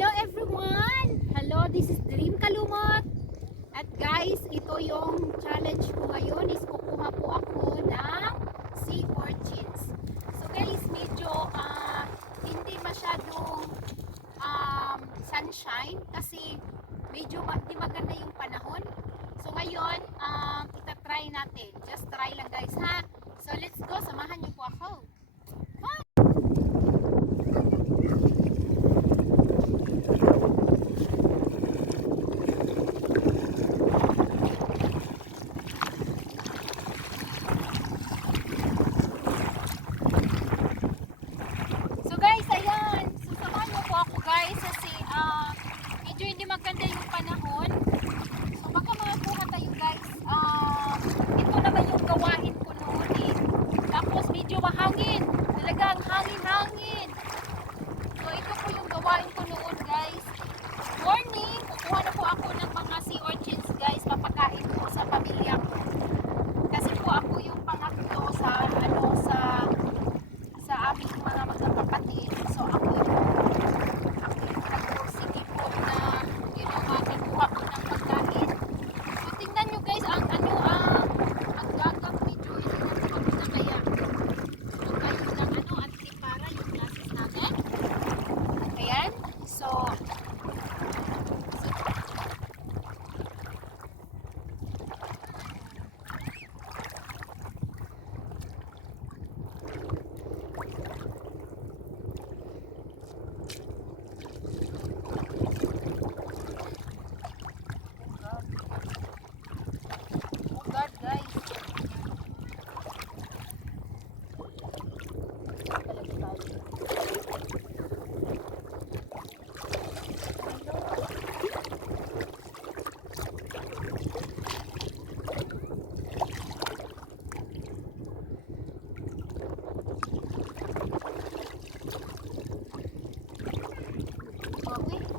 Hello everyone! Hello, this is Dream Kalumot. At guys, ito yung challenge ko ngayon is kukuha po ako ng sea urchins. So guys, medyo hindi masyadong sunshine kasi medyo hindi maganda yung panahon. So ngayon, itatry natin. Just try lang guys ha. So let's go, samahan niyo po ako. Medyo hindi maganda yung panahon. So baka makakuha tayo guys. Ito naman yung gawain ko noon eh. Tapos medyo mahangin. Talagang hangin-hangin. So ito po yung gawain ko noon guys. Morning, kukuha na po ako ng mga sea urchins guys. Papakain ko sa pamilya ko. Kasi po ako yung pangatlo sa aming mga magkakapatid. So ako yung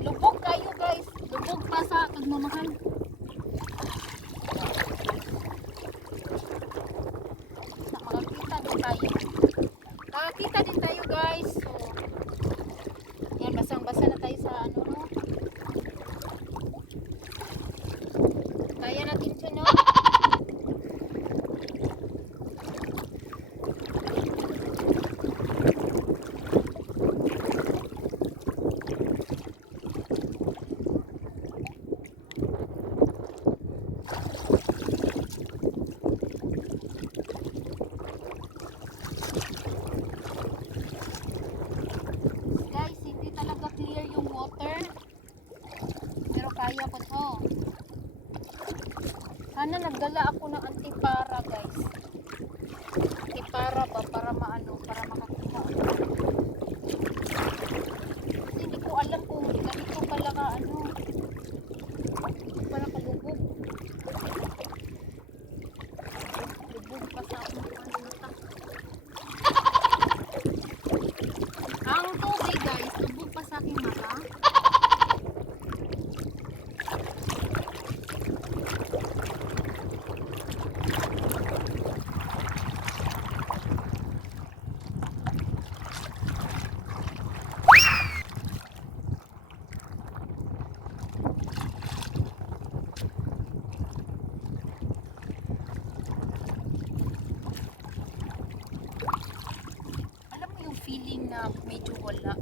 lubog kayo guys. Lubog pa sa pagmamahal. Makakita din tayo. Nakakita din tayo guys. So, yan, basang-basa na tayo sa ano, no? Kaya natin ito, no? Kaya ko to. Sana nagdala ako ng antipara guys. Antipara ba para para makakuha. Kasi hindi ko alam kung ganito pala ka pala kalubog. Lubog pa sa akong mata. Ang tubig guys, lubog pa sa aking mata. Feeling na medyo wala.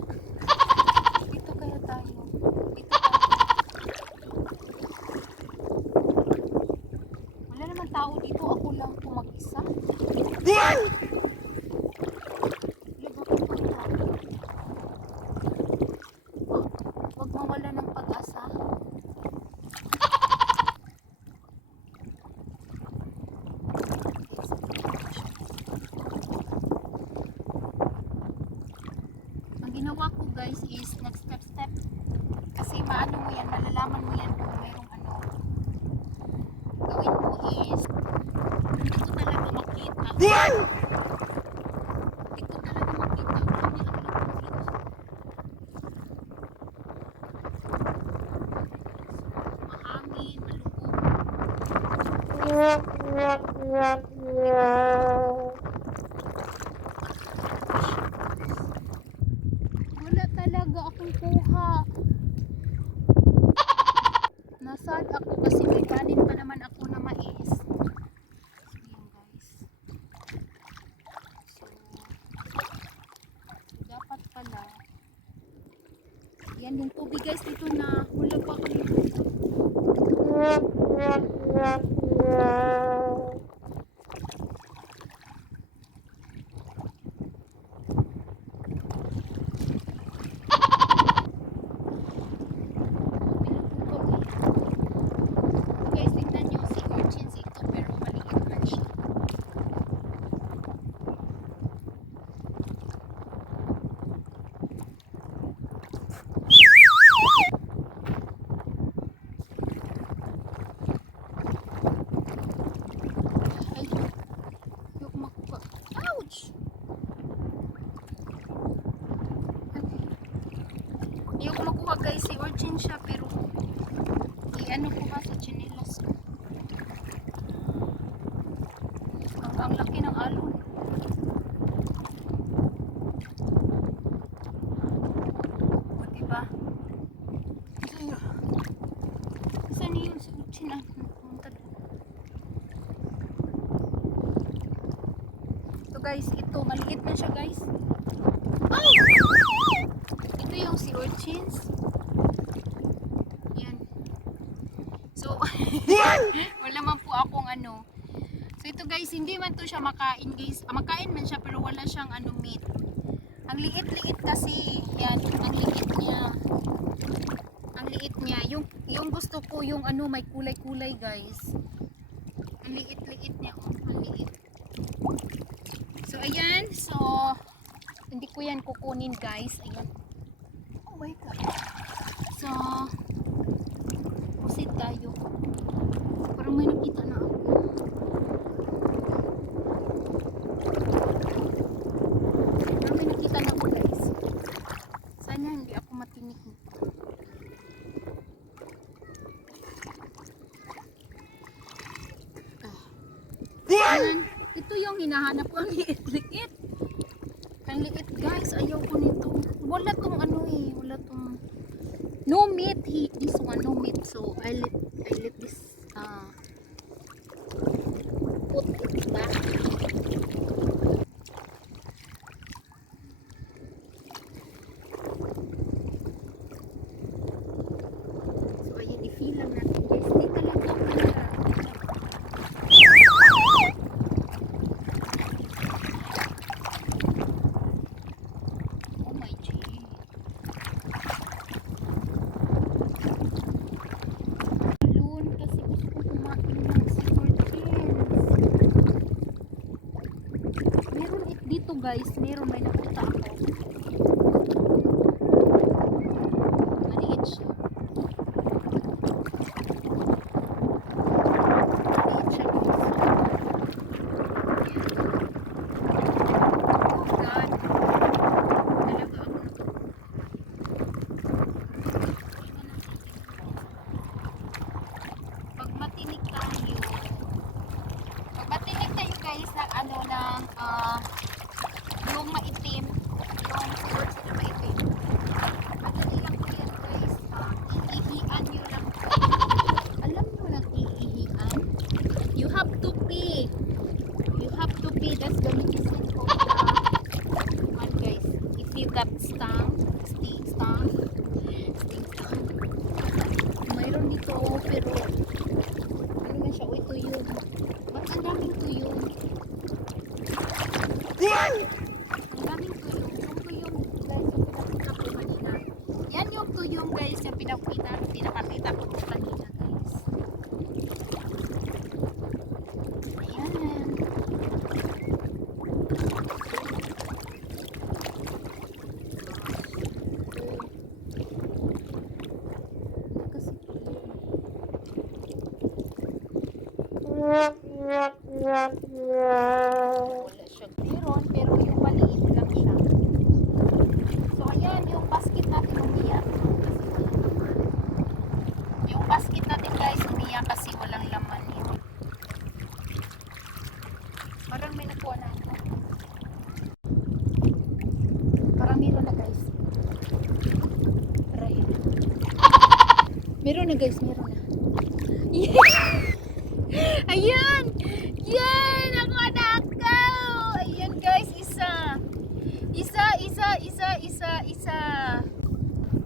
Dito kaya tayo. Wala naman tao dito. Ako lang po mag-isa. Huwag mawala ng pag-asa. Ginawa ko guys is nag-step kasi maano mo yan, malalaman mo yan kung mayroong gawin mo is hindi ko talaga makita mahangin, malubog. Wala talaga akong kuha. Yan yung tubig guys dito na wala pa kami. Guys, tignan nyo si urchins ito pero maliit man siya. Ay, yung makuha. Ouch! Yung makuha guys, si urchin siya pero ano ko nga sa chinelas ko. Ang laki ng alon. O diba? Saan yun si urchin? Punta doon. So guys, ito maliit na siya guys. Oh! Ito yung si urchins. Yan. So, wala man po akong ano. So ito guys, hindi man to siya makain guys. Makain man siya pero wala siyang ano meat. Ang liit-liit kasi. Yan, ang liit niya. Ang liit niya. Yung gusto ko yung ano may kulay-kulay guys. Ang liit-liit niya. Oh, ang liit. So ayan, so hindi ko yan kukunin guys. Ayan. Oh my god. So proceed tayo. Parang may nakita na ako. Parang may nakita na ako guys. Sana hindi ako matinik nito. Ayan. Ito yung hinahanap ko. Ang liit-liit. Ang liit guys. Ayaw ko nito. Wala tong ano eh. Wala tong no meat. This one no meat. So I let this put it back. So ayan, i-feel lang natin guys. Di talaga pala. Oh my G. Alun kasi gusto ko kumain ng si urchins. Meron dito guys, meron may nakita ako. Maliit siya. Maliit siya guys. Oh God. Talaga ako na. Pag matinik tayo guys ng ano ng yung maitim, yung words na maitim. Madali lang po yan guys. Iihian nyo lang. Alam nyo lang iihian? You have to pee. You have to pee. That's the medicine for the one guys. If you got stung, mayroon dito pero ano na siya, uy tuyo. Ba't ang daming tuyo? Ang daming tuyong. Yung tuyong guys, yung pinakita ko kanina. Yan yung tuyong guys, yung pinapakita ko kanina guys. Ayan. Kasi wala siya meron pero yung maliit lang siya. So ayan yung basket natin umiyak kasi walang laman. Yung basket natin guys umiyak kasi walang laman yun. Parang may nakuha na ako. Parang meron na guys. Try. Meron na guys, meron na. Ayan! Yan! Ako anak ko! Ayan guys, isa.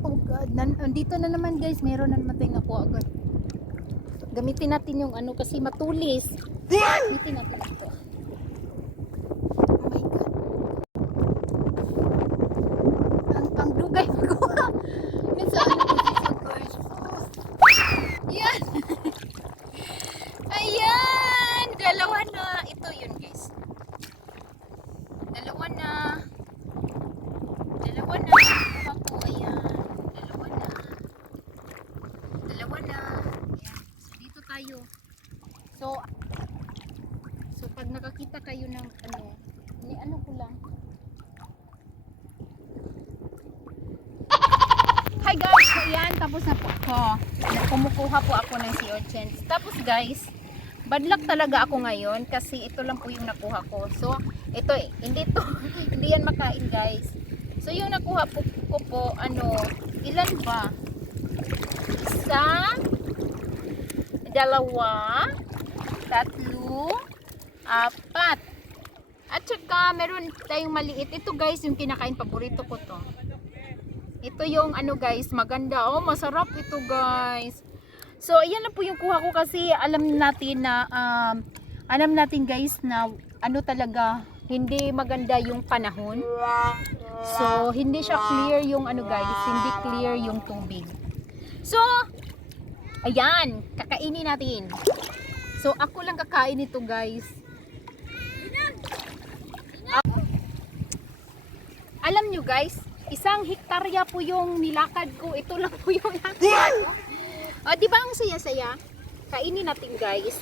Oh God. Dito na naman guys, meron na naman tayong nakuha agad. Gamitin natin yung ano kasi matulis. Gamitin natin ito. Oh my God. Ang dugay magawa. Minsan ano guys. Yan. Ayan. Dalawa na. Ito yun guys. Dalawa na. Dalawa na. Ako, ayan. Dalawa na. Dalawa na. Ayan. Dito tayo. So pag nakakita kayo ng ano, ni ano ko lang. Hi guys, so ayan, tapos na po ako. Kumukuha po ako ng sea urchins. Tapos guys, bad luck talaga ako ngayon kasi ito lang po yung nakuha ko. So, ito hindi to, hindi yan makain guys. So, yung nakuha ko po, ano, ilan ba? Isa, dalawa, tatlo, apat. At saka meron tayong maliit. Ito guys, yung kinakain paborito ko to. Ito yung ano guys, maganda. Oh, masarap ito guys. So, ayan na po yung kuha ko kasi alam natin guys na ano talaga, hindi maganda yung panahon. So, hindi siya clear yung ano guys, hindi clear yung tubig. So, ayan, kakainin natin. So, ako lang kakain ito guys. Alam nyo guys, 1 hektarya po yung nilakad ko. Ito lang po yung lakad ko. O, di ba ang saya-saya? Kainin natin guys.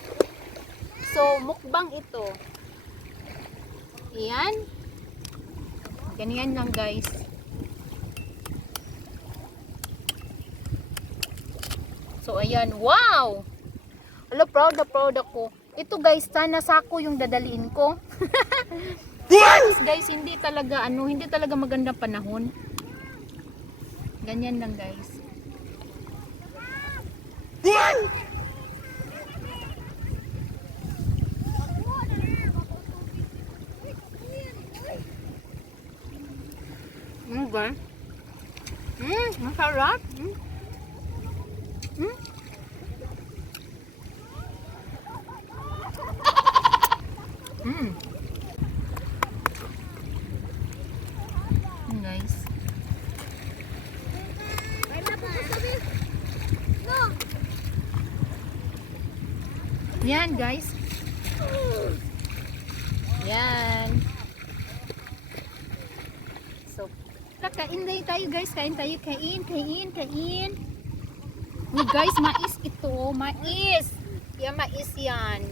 So, mukbang ito. Ayan. Ganyan lang guys. So, ayan. Wow! Hello, proud na proud ako. Ito guys, sana sako yung dadaliin ko. Guys, hindi talaga hindi talaga magandang panahon. Ganyan lang guys. Guys. Masarap. Guys. Yan guys. Yan. So, kakain tayo guys. Kain tayo. Kain. Ni guys, mais ito. Mais. Yan, mais yan.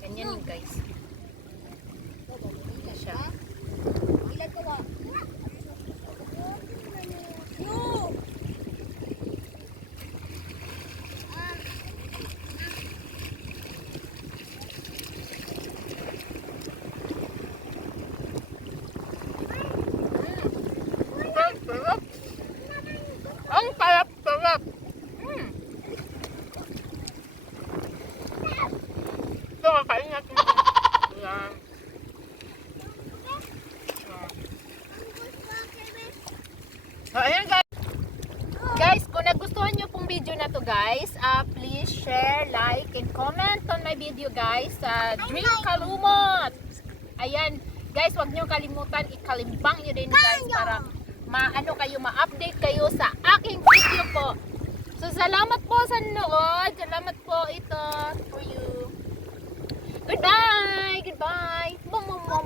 Ganyan ni guys. Ito siya. Ang sarap. Ito, kakain natin. Yan. So, ayan guys. Guys, kung nagustuhan nyo pong video na to guys, please share, like, and comment on my video guys. Dream Kalumot. Ayan. Guys, huwag nyo kalimutan, ikalimbang nyo din guys para ma-update kayo sa aking video po. So, salamat po sa nanood. Salamat po ito for you. Goodbye! Goodbye! Bye!